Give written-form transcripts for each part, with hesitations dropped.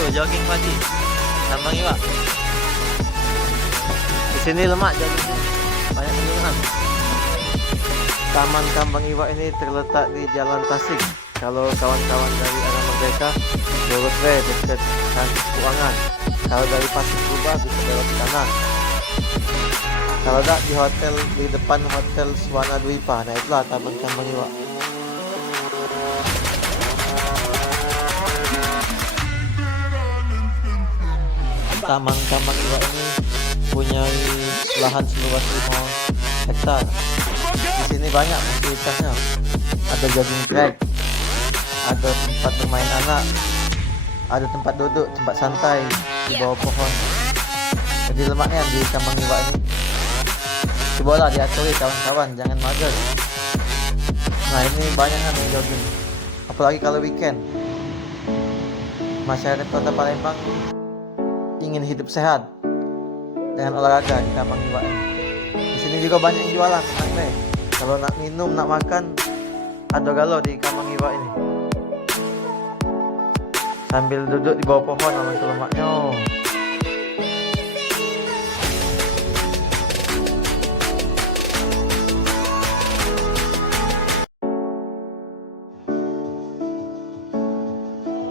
tuh jogging pagi. Tambang Iwa. Di sini lemak jogging. Banyak pegunungan. Taman Kambang Iwa ini terletak di Jalan Tasik. Kalau kawan-kawan dari arah Merdeka, lurus dekat kampus Keuangan. Kalau dari Pasir Kubah bisa belok ke kanan. Kalau tak di hotel di depan Hotel Swana Dwipa, nah itulah Taman Kambang Iwa. Taman Kambang Iwa ini punya lahan seluas 5 hektar. Di sini banyak fasilitasnya. Ada jogging track, ada tempat bermain anak, ada tempat duduk, tempat santai di bawah pohon. Jadi lemaknya di Kambang Iwa ini. Cobalah diaturi kawan-kawan, jangan mager. Nah ini banyak kan yang jogging, apalagi kalau weekend. Masyarakat Kota Palembang ingin hidup sehat dengan olahraga di Kambang Iwa ini. Di sini juga banyak yang jualan, tenang deh. Kalau nak minum, nak makan, ada galau di Kambang Iwa ini. Sambil duduk di bawah pohon sama lemaknya.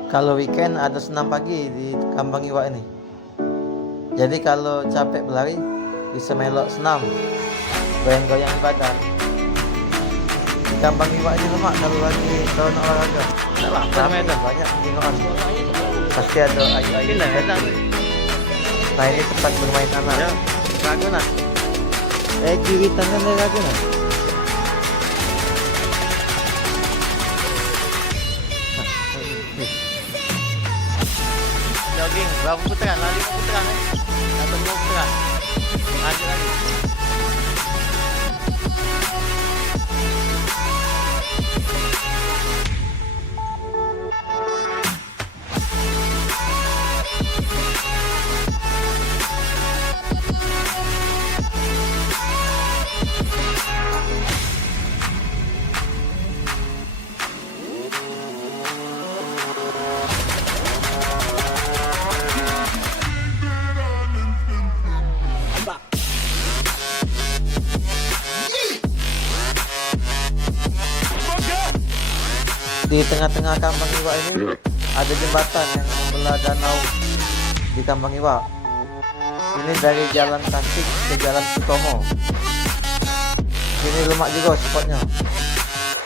Kalau weekend ada senam pagi di Kambang Iwa ini. Jadi kalau capek berlari bisa melok senam, goyang-goyang badan. Di Kambang Iwa ini lemak kalau nak olahraga. Banyak jengokan. Pasti ada ayu-ayu. Nah ini tempat bermain anak. Ya, ragu nak. Kiri tangan dia ragu nak. Jogging berapa putaran? 5 putaran atau 2 putaran? Lanjut lagi. Di tengah-tengah Kambang Iwa ini ada jembatan yang membelah danau di Kambang Iwa. Ini dari Jalan Tasik ke Jalan Sutomo. Ini lemak juga spotnya.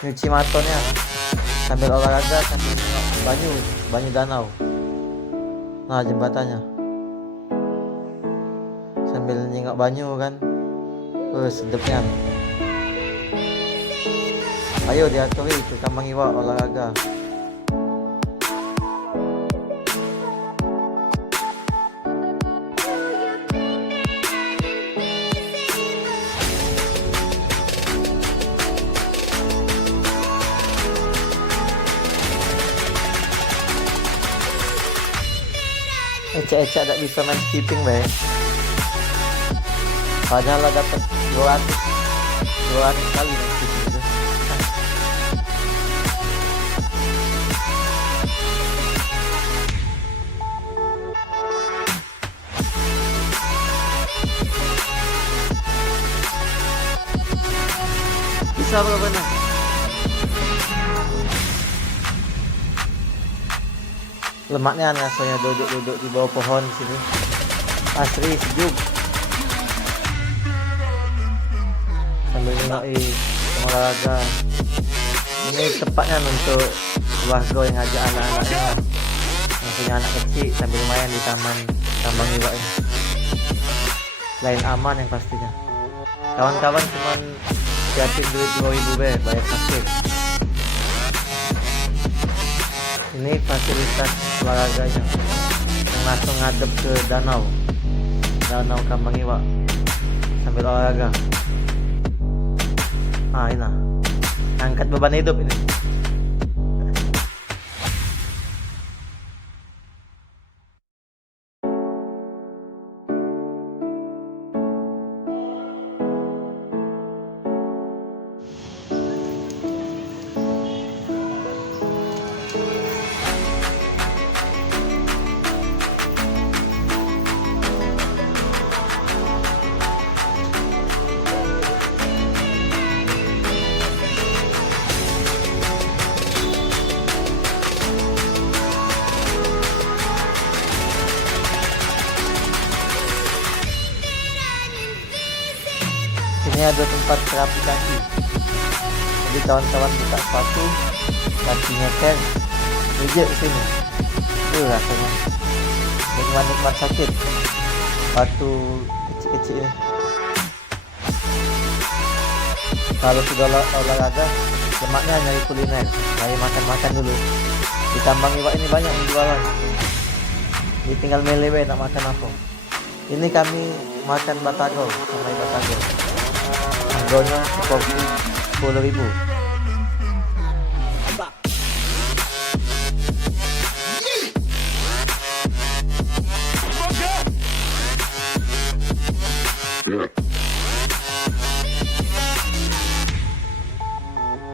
Nyuci matonya sambil olahraga sambil tengok banyu danau. Nah jembatannya. Sambil nyengok banyu kan. Sedapnya. Ayo diaturi ke Kambang Iwa olahraga. Ecak-ecak tak bisa main skipping be. Padahal lah dapat 200 kali main skipping itu. Bisa berapa nih? Lemaknya rasanya duduk-duduk di bawah pohon di sini. Asri sejuk. Sambil mengenai olahraga. Ini tepatnya untuk keluarga yang ngajak anak-anaknya yang punya anak kecil sambil main di Taman Kambang Iwa ini. Selain aman yang pastinya. Kawan-kawan cuman siapin duit 2.000 bayar parkir. Ini fasilitas olahraganya yang langsung ngadep ke danau Kambang Iwa sambil olahraga. Ini angkat beban hidup ini. ada tempat terapi kaki. Jadi kawan-kawan buka sepatu, kakinya ker, pijit di sini. Itu rasanya nikmat sakit. Sepatu kecil-kecil ini. Kalau sudah olahraga, semangatnya nyari kuliner, nyari makan-makan dulu. Di tambang iwak ini banyak yang jualan. Jadi tinggal melewe nak makan apa. Ini kami makan batagor, sama batagor. Harganya seporsi 10.000.